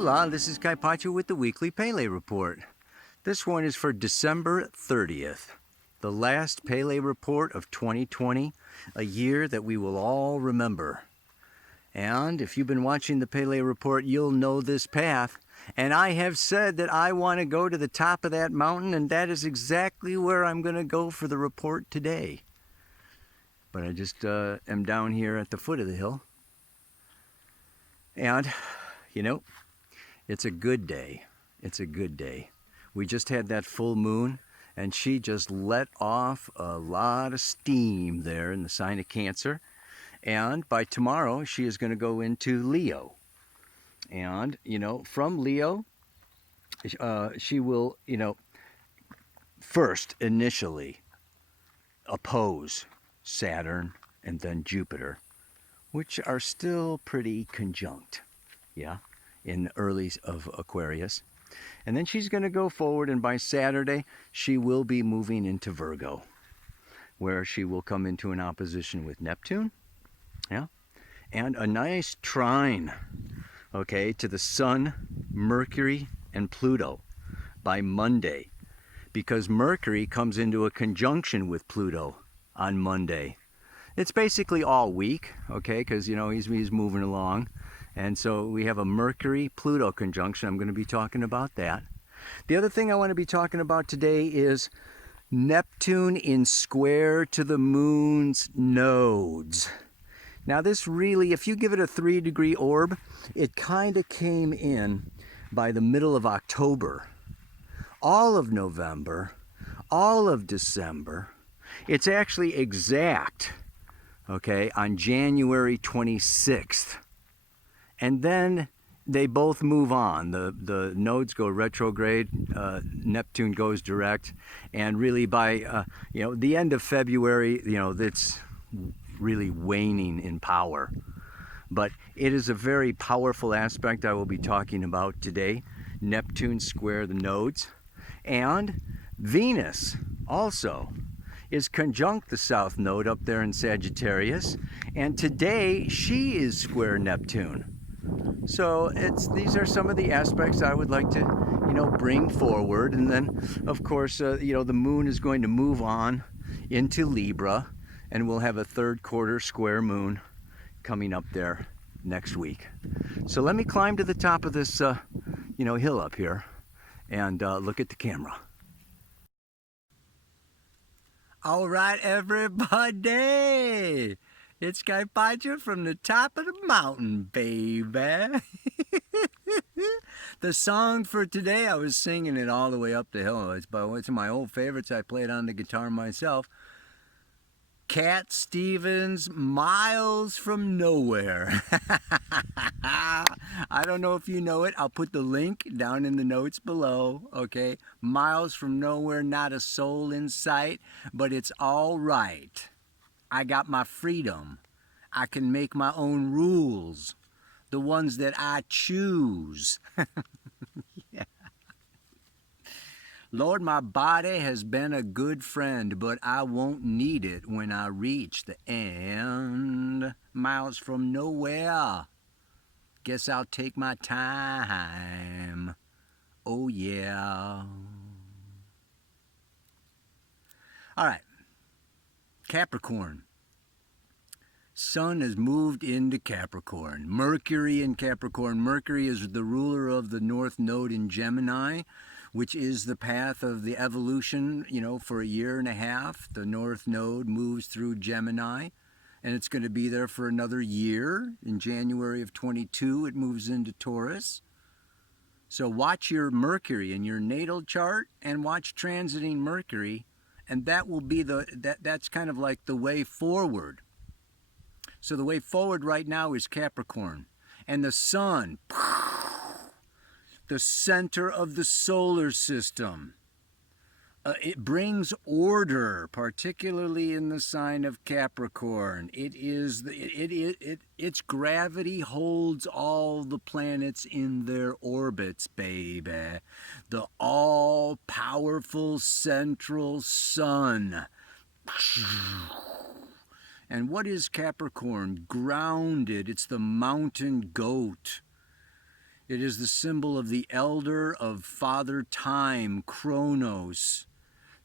Hola, this is Carpaccio with the weekly Pele report. This one is for December 30th, the last Pele report of 2020, a year that we will all remember. And if you've been watching the Pele report, you'll know this path. And I have said that I want to go to the top of that mountain, and that is exactly where I'm going to go for the report today. But I just am down here at the foot of the hill. And, you know, it's a good day. It's a good day. We just had that full moon, and she just let off a lot of steam there in the sign of Cancer. And by tomorrow, she is going to go into Leo. And, you know, from Leo, she will, you know, first initially oppose Saturn and then Jupiter, which are still pretty conjunct, yeah, in early of Aquarius. And then she's going to go forward, and by Saturday, she will be moving into Virgo, where she will come into an opposition with Neptune, yeah, and a nice trine, okay, to the Sun, Mercury, and Pluto by Monday, because Mercury comes into a conjunction with Pluto on Monday. It's basically all week, okay, because, you know, he's moving along. And so we have a Mercury-Pluto conjunction. I'm going to be talking about that. The other thing I want to be talking about today is Neptune in square to the moon's nodes. Now this really, if you give it a 3-degree orb, it kind of came in by the middle of October. All of November, all of December. It's actually exact, okay, on January 26th. And then they both move on. The nodes go retrograde, Neptune goes direct, and really by you know, the end of February, you know, it's really waning in power. But it is a very powerful aspect I will be talking about today. Neptune square the nodes. And Venus also is conjunct the south node up there in Sagittarius. And today she is square Neptune. So these are some of the aspects I would like to, you know, bring forward. And then, of course, you know, the moon is going to move on into Libra, and we'll have a third quarter square moon coming up there next week. So let me climb to the top of this, you know, hill up here and look at the camera. All right, everybody. It's Carpaccio from the top of the mountain, baby. The song for today, I was singing it all the way up the hill. It's one of my old favorites. I played on the guitar myself. Cat Stevens, Miles from Nowhere. I don't know if you know it. I'll put the link down in the notes below, okay? Miles from Nowhere, not a soul in sight, but it's all right. I got my freedom. I can make my own rules, the ones that I choose. Yeah. Lord, my body has been a good friend, but I won't need it when I reach the end. Miles from nowhere. Guess I'll take my time. Oh, yeah. All right. Capricorn. Sun has moved into Capricorn. Mercury in Capricorn. Mercury is the ruler of the North Node in Gemini, which is the path of the evolution, you know, for a year and a half. The North Node moves through Gemini, and it's going to be there for another year. In January of 22, it moves into Taurus. So watch your Mercury in your natal chart and watch transiting Mercury, and that will be that's kind of like the way forward. So the way forward right now is Capricorn. And the sun, the center of the solar system, it brings order, particularly in the sign of Capricorn. Its gravity holds all the planets in their orbits, baby. The all-powerful central sun. And what is Capricorn? Grounded. It's the mountain goat. It is the symbol of the elder of Father Time, Chronos,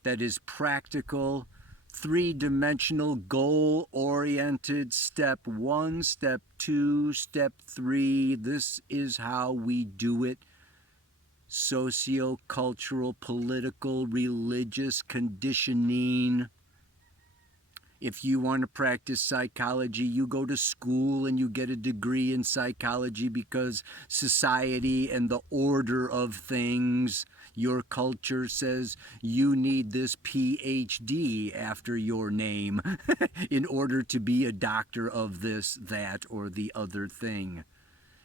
that is practical, three-dimensional, goal-oriented. Step 1, step 2, step 3. This is how we do it. Socio-cultural, political, religious conditioning. If you want to practice psychology, you go to school and you get a degree in psychology because society and the order of things, your culture says you need this PhD after your name in order to be a doctor of this, that, or the other thing.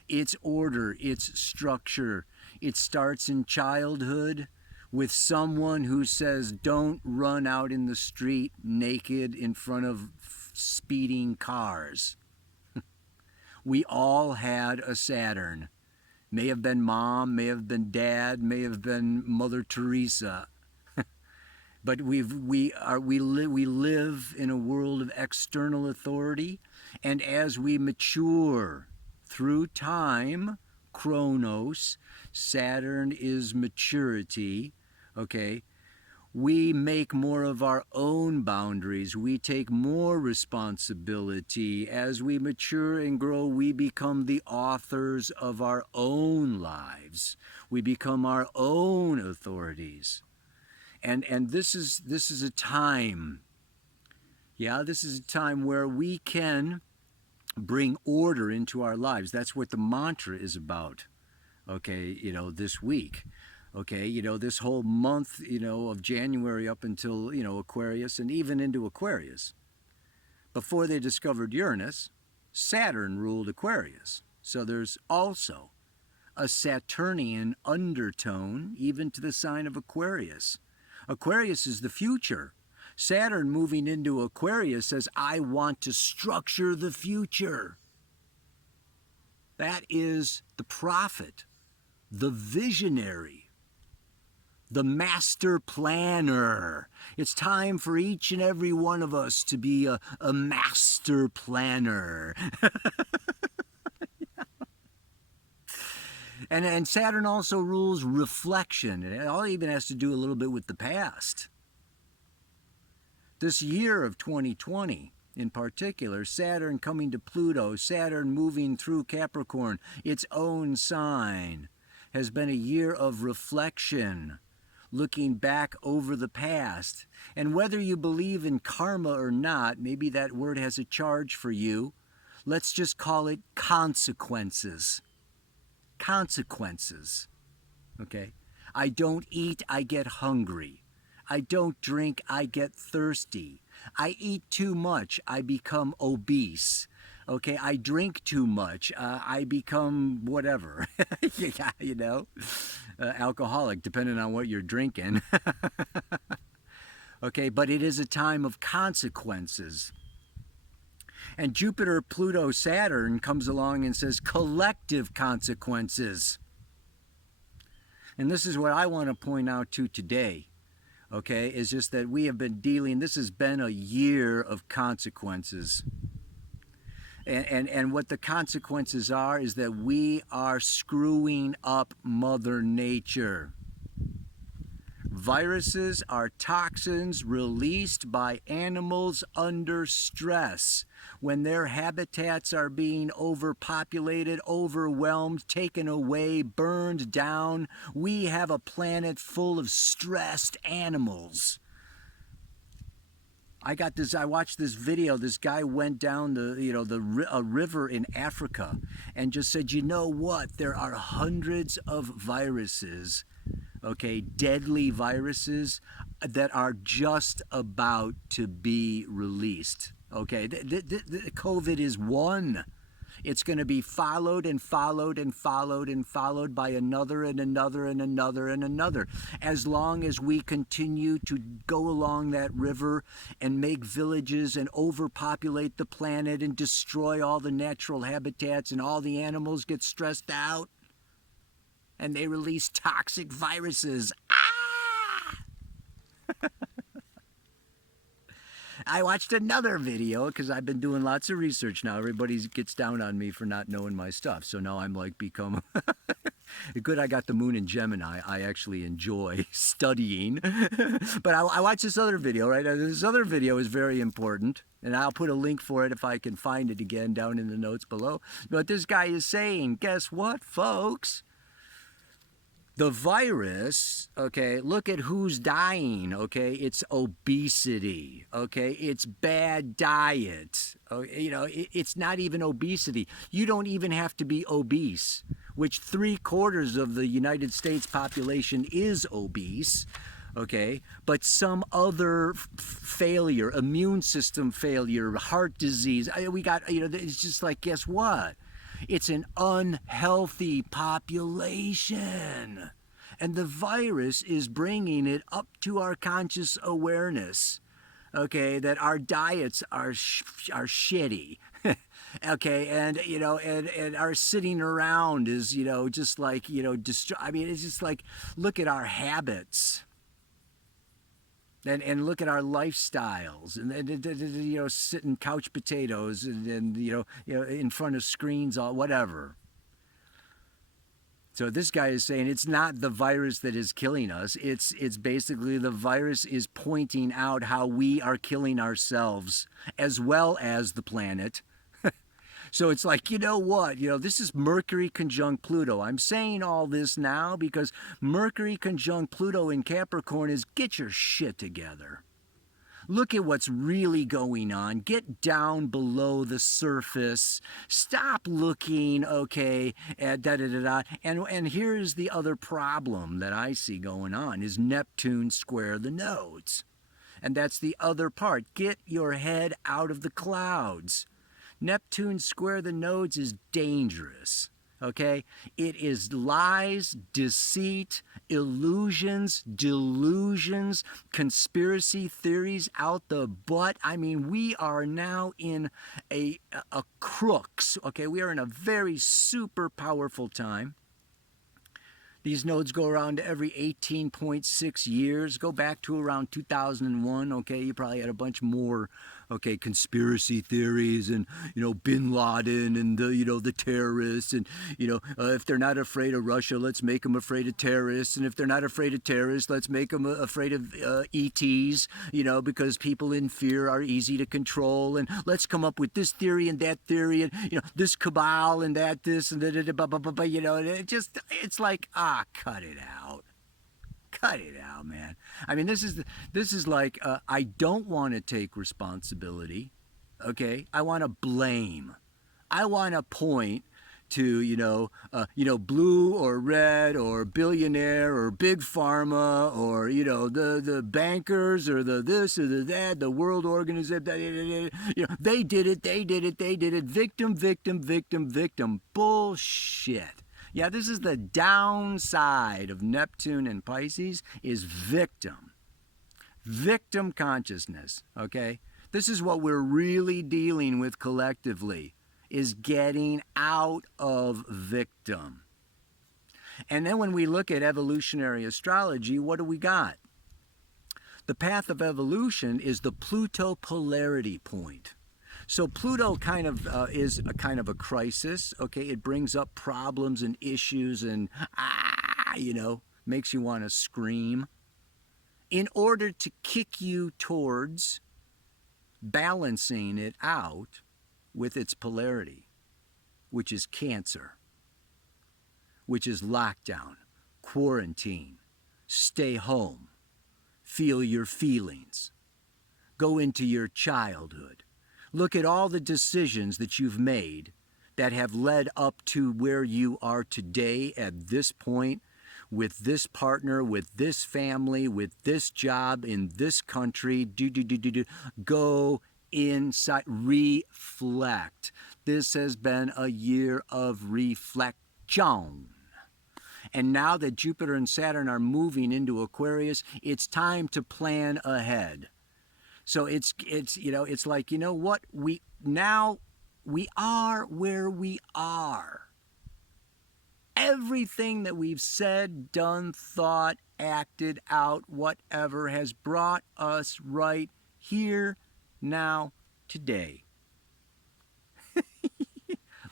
It's order, it's structure. It starts in childhood with someone who says, don't run out in the street naked in front of speeding cars. We all had a Saturn. May have been mom, may have been dad, may have been Mother Teresa. But we live in a world of external authority, and as we mature through time, Chronos, Saturn is maturity, okay? We make more of our own boundaries. We take more responsibility. As we mature and grow, we become the authors of our own lives. We become our own authorities. And this is a time, this is a time where we can bring order into our lives. That's what the mantra is about, okay, this week. Okay, this whole month, of January up until, Aquarius and even into Aquarius. Before they discovered Uranus, Saturn ruled Aquarius. So there's also a Saturnian undertone even to the sign of Aquarius. Aquarius is the future. Saturn moving into Aquarius says, I want to structure the future. That is the prophet, the visionary, the master planner. It's time for each and every one of us to be a master planner. And Saturn also rules reflection. It all even has to do a little bit with the past. This year of 2020, in particular, Saturn coming to Pluto, Saturn moving through Capricorn, its own sign, has been a year of reflection, looking back over the past. And whether you believe in karma or not, maybe that word has a charge for you, let's just call it consequences. Consequences. Okay? I don't eat, I get hungry. I don't drink, I get thirsty. I eat too much, I become obese. Okay, I drink too much, I become whatever. Alcoholic, depending on what you're drinking. Okay, but it is a time of consequences. And Jupiter, Pluto, Saturn comes along and says collective consequences. And this is what I want to point out to today, okay, is just that we have been dealing, this has been a year of consequences. And what the consequences are is that we are screwing up Mother Nature. Viruses are toxins released by animals under stress. When their habitats are being overpopulated, overwhelmed, taken away, burned down, we have a planet full of stressed animals. I watched this video. This guy went down a river in Africa and just said, you know what? There are hundreds of viruses, okay, deadly viruses that are just about to be released. Okay, the COVID is one. It's going to be followed and followed and followed and followed by another and another and another and another. As long as we continue to go along that river and make villages and overpopulate the planet and destroy all the natural habitats and all the animals get stressed out and they release toxic viruses. I watched another video because I've been doing lots of research now. Everybody gets down on me for not knowing my stuff. So now I'm like become good. I got the moon in Gemini. I actually enjoy studying. But I watched this other video, right? This other video is very important. And I'll put a link for it if I can find it again down in the notes below. But this guy is saying, guess what, folks? The virus, okay, look at who's dying, okay? It's obesity, okay? It's bad diet. You know, it's not even obesity. You don't even have to be obese, which 3/4 of the United States population is obese, okay? But some other failure, immune system failure, heart disease, we got, you know, it's just like, guess what? It's an unhealthy population. And the virus is bringing it up to our conscious awareness, okay, that our diets are shitty, okay, and, you know, and our sitting around is, you know, just like, you know, I mean, it's just like, look at our habits. And look at our lifestyles, and you know, sitting couch potatoes, and you know, in front of screens, all whatever. So this guy is saying it's not the virus that is killing us. It's basically the virus is pointing out how we are killing ourselves as well as the planet. So it's like, you know what? You know, this is Mercury conjunct Pluto. I'm saying all this now because Mercury conjunct Pluto in Capricorn is get your shit together. Look at what's really going on. Get down below the surface. Stop looking, okay, at da-da-da-da. And here's the other problem that I see going on is Neptune square the nodes. And that's the other part. Get your head out of the clouds. Neptune square the nodes is dangerous, okay? It is lies, deceit, illusions, delusions, conspiracy theories out the butt. I mean, we are now in a crux, okay? We are in a very super powerful time. These nodes go around every 18.6 years. Go back to around 2001, okay? You probably had a bunch more, okay, conspiracy theories and, you know, Bin Laden and, you know, the terrorists. And, you know, if they're not afraid of Russia, let's make them afraid of terrorists. And if they're not afraid of terrorists, let's make them afraid of ETs, you know, because people in fear are easy to control. And let's come up with this theory and that theory and, you know, this cabal and that, this and that, you know, it's like, cut it out. Cut it out, man. I mean, this is like, I don't want to take responsibility, okay? I want to blame. I want to point to, you know, blue or red or billionaire or big pharma or, you know, the bankers or the this or the that, the world organization, you know, they did it, victim, victim, victim, victim, bullshit. Yeah, this is the downside of Neptune and Pisces is victim. Victim consciousness, okay? This is what we're really dealing with collectively, is getting out of victim. And then when we look at evolutionary astrology, what do we got? The path of evolution is the Pluto polarity point. So Pluto kind of is a kind of a crisis, okay? It brings up problems and issues and, you know, makes you want to scream. In order to kick you towards balancing it out with its polarity, which is Cancer, which is lockdown, quarantine, stay home, feel your feelings, go into your childhood. Look at all the decisions that you've made that have led up to where you are today at this point, with this partner, with this family, with this job in this country. Go inside, reflect. This has been a year of reflection. And now that Jupiter and Saturn are moving into Aquarius, it's time to plan ahead. So it's you know, it's like, you know what, we are where we are. Everything that we've said, done, thought, acted out, whatever, has brought us right here Now, today,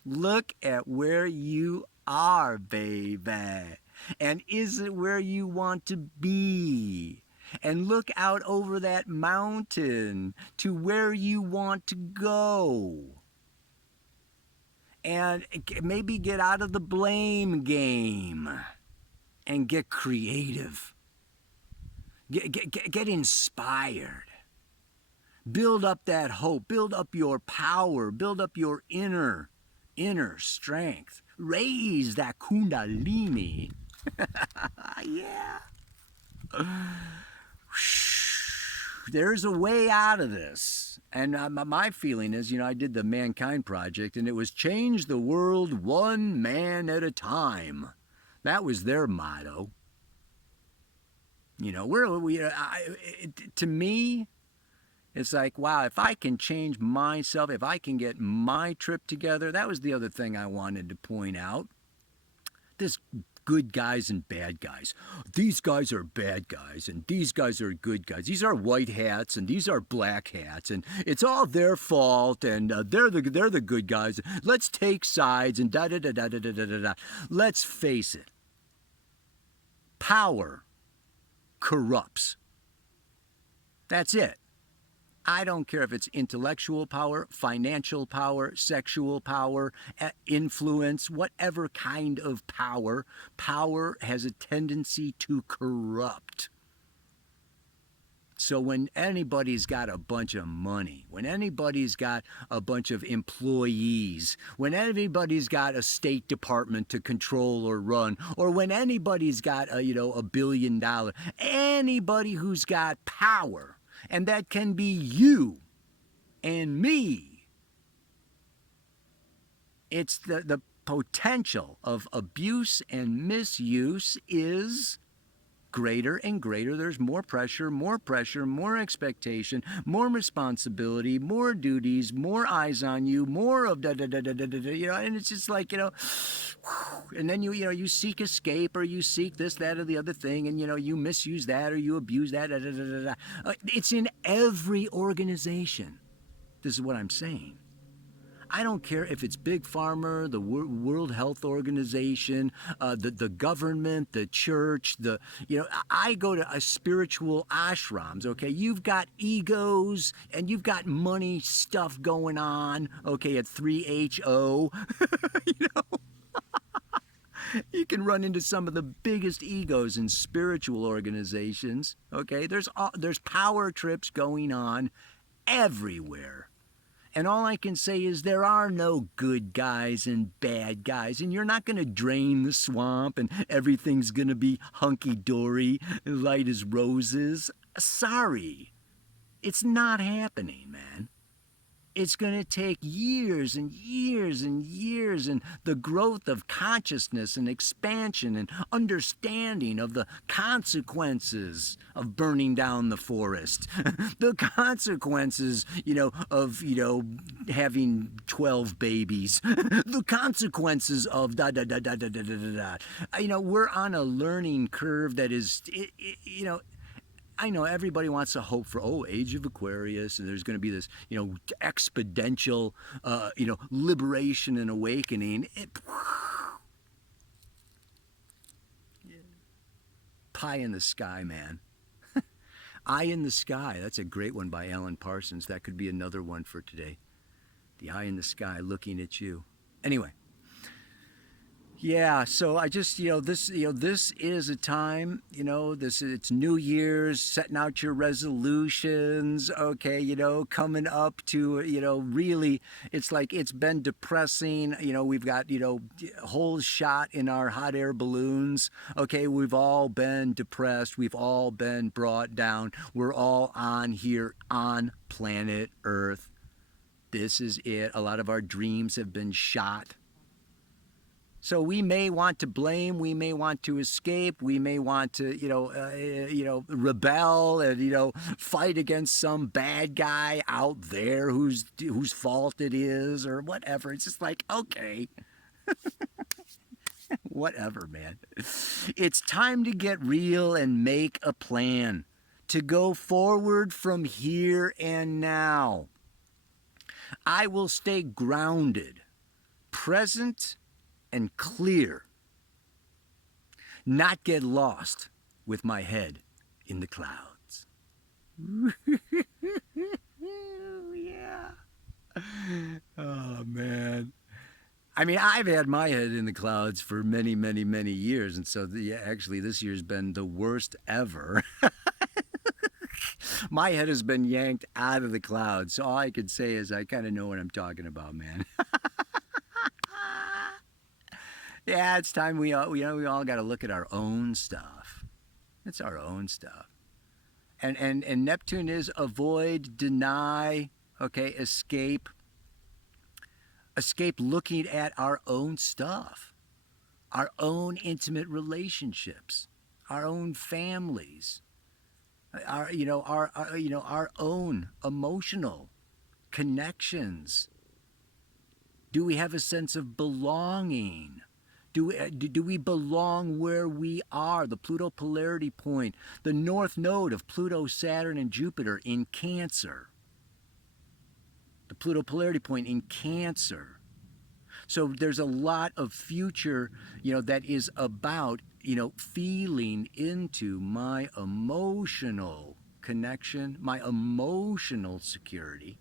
look at where you are, baby. And is it where you want to be? And look out over that mountain to where you want to go. And maybe get out of the blame game and get creative. Get inspired. Build up that hope. Build up your power. Build up your inner strength. Raise that kundalini. Yeah. There's a way out of this. And my feeling is, I did the Mankind Project, and it was change the world one man at a time. That was their motto. To me, it's like, wow, if I can change myself, if I can get my trip together, that was the other thing I wanted to point out. This good guys and bad guys. These guys are bad guys, and these guys are good guys. These are white hats, and these are black hats, and it's all their fault, and they're the good guys. Let's take sides, and da da da da da da da da. Let's face it. Power corrupts. That's it. I don't care if it's intellectual power, financial power, sexual power, influence, whatever kind of power. Power has a tendency to corrupt. So when anybody's got a bunch of money, when anybody's got a bunch of employees, when anybody's got a State Department to control or run, or when anybody's got $1 billion, anybody who's got power, and that can be you and me. It's the potential of abuse and misuse is greater and greater. There's more pressure, more expectation, more responsibility, more duties, more eyes on you, more of and it's just like, and then you seek escape, or you seek this, that, or the other thing, and you misuse that, or you abuse that. It's in every organization. This is what I'm saying. I don't care if it's Big Pharma, the World Health Organization, the government, the church, I go to spiritual ashrams, okay? You've got egos and you've got money stuff going on, okay, at 3HO, You can run into some of the biggest egos in spiritual organizations, okay? There's power trips going on everywhere. And all I can say is there are no good guys and bad guys, and you're not going to drain the swamp and everything's going to be hunky-dory, light as roses. Sorry. It's not happening, man. It's going to take years and years and years, and the growth of consciousness and expansion and understanding of the consequences of burning down the forest, the consequences, of, having 12 babies, the consequences of da-da-da-da-da-da-da-da. We're on a learning curve that is, I know everybody wants to hope for, Age of Aquarius, and there's going to be this, exponential, liberation and awakening. Pie in the sky, man. Eye in the Sky. That's a great one by Alan Parsons. That could be another one for today. The eye in the sky looking at you. Anyway. Yeah, so I just, this is a time, it's New Year's, setting out your resolutions, okay, coming up to, really, it's like it's been depressing, we've got, holes shot in our hot air balloons, okay, we've all been depressed, we've all been brought down, we're all on here on planet Earth. This is it. A lot of our dreams have been shot. So we may want to blame, we may want to escape, we may want to, rebel and, fight against some bad guy out there whose fault it is or whatever. It's just like, okay. Whatever, man. It's time to get real and make a plan. to go forward from here and now. I will stay grounded, present, and clear. Not get lost with my head in the clouds. Yeah. Oh, man. I mean, I've had my head in the clouds for many, many, many years. And so, actually, this year's been the worst ever. My head has been yanked out of the clouds. So all I could say is I kind of know what I'm talking about, man. Yeah, it's time we all got to look at our own stuff. It's our own stuff. And Neptune is avoid, deny, okay, escape. Escape looking at our own stuff, our own intimate relationships, our own families, our own emotional connections. Do we have a sense of belonging? Do we belong where we are? The Pluto polarity point, the north node of Pluto, Saturn, and Jupiter in Cancer. The Pluto polarity point in Cancer. So there's a lot of future, that is about, feeling into my emotional connection, my emotional security,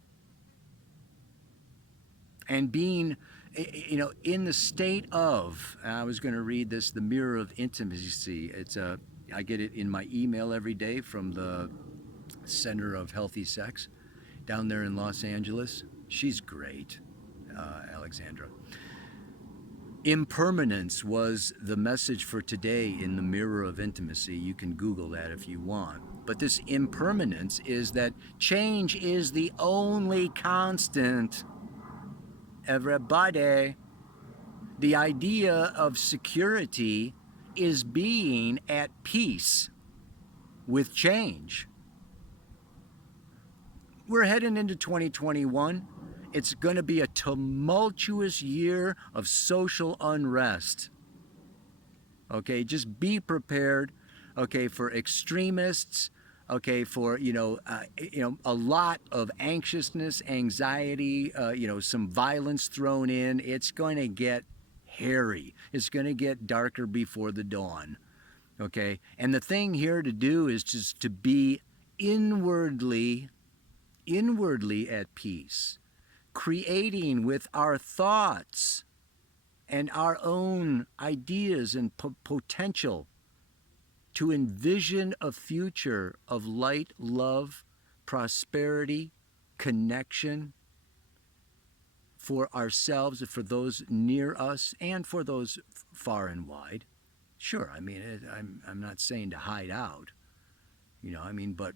and being, in the state of, I was going to read this, the Mirror of Intimacy. I get it in my email every day from the Center of Healthy Sex down there in Los Angeles. She's great, Alexandra. Impermanence was the message for today in the Mirror of Intimacy. You can Google that if you want. But this impermanence is that change is the only constant. Everybody. The idea of security is being at peace with change. We're heading into 2021. It's going to be a tumultuous year of social unrest. Okay, just be prepared, okay, for extremists, okay, for, a lot of anxiousness, anxiety, some violence thrown in. It's going to get hairy. It's going to get darker before the dawn, okay? And the thing here to do is just to be inwardly at peace, creating with our thoughts and our own ideas and potential to envision a future of light, love, prosperity, connection for ourselves, for those near us, and for those far and wide. Sure, I mean, I'm not saying to hide out, but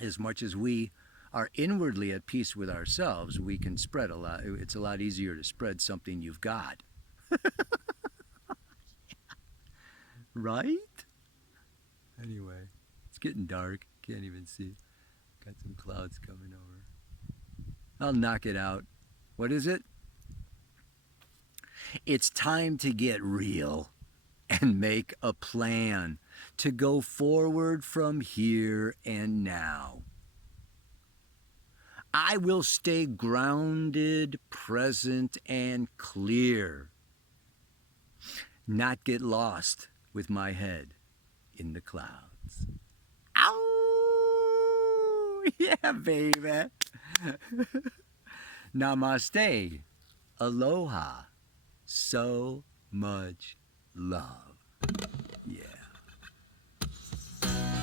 as much as we are inwardly at peace with ourselves, we can spread a lot. It's a lot easier to spread something you've got. Right? Anyway, it's getting dark. Can't even see. Got some clouds coming over. I'll knock it out. What is it? It's time to get real and make a plan to go forward from here and now. I will stay grounded, present, and clear. Not get lost with my head in the clouds. Ow! Yeah, baby. Namaste. Aloha. So much love. Yeah.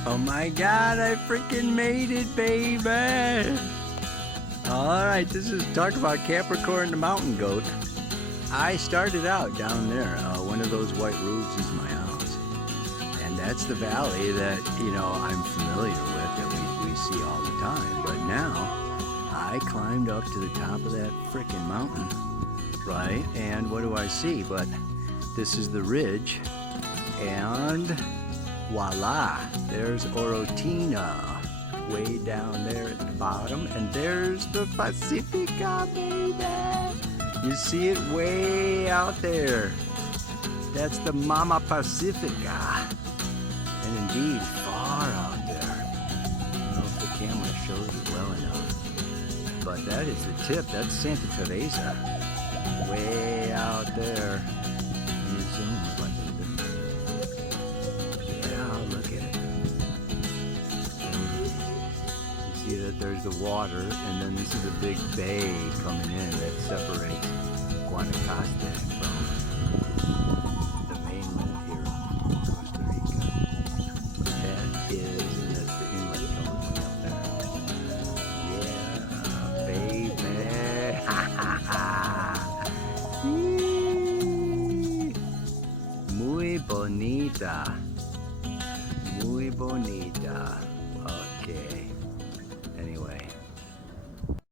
Oh my God, I freaking made it, baby. All right, this is talk about Capricorn the mountain goat. I started out down there. One of those white roofs is my house. And that's the valley that, I'm familiar with, that we see all the time. But now, I climbed up to the top of that frickin' mountain, right? And what do I see? But this is the ridge. And voila, there's Orotina way down there at the bottom. And there's the Pacifica, baby. You see it way out there. That's the Mama Pacifica. And indeed, far out that is the tip. That's Santa Teresa. Way out there. Can you zoom if I can do it? Yeah, look at it. You see that there's the water, and then this is a big bay coming in that separates Guanacaste from the mainland here in Costa Rica. That is, and that's the inlet going way up there. Yeah, baby. Muy bonita.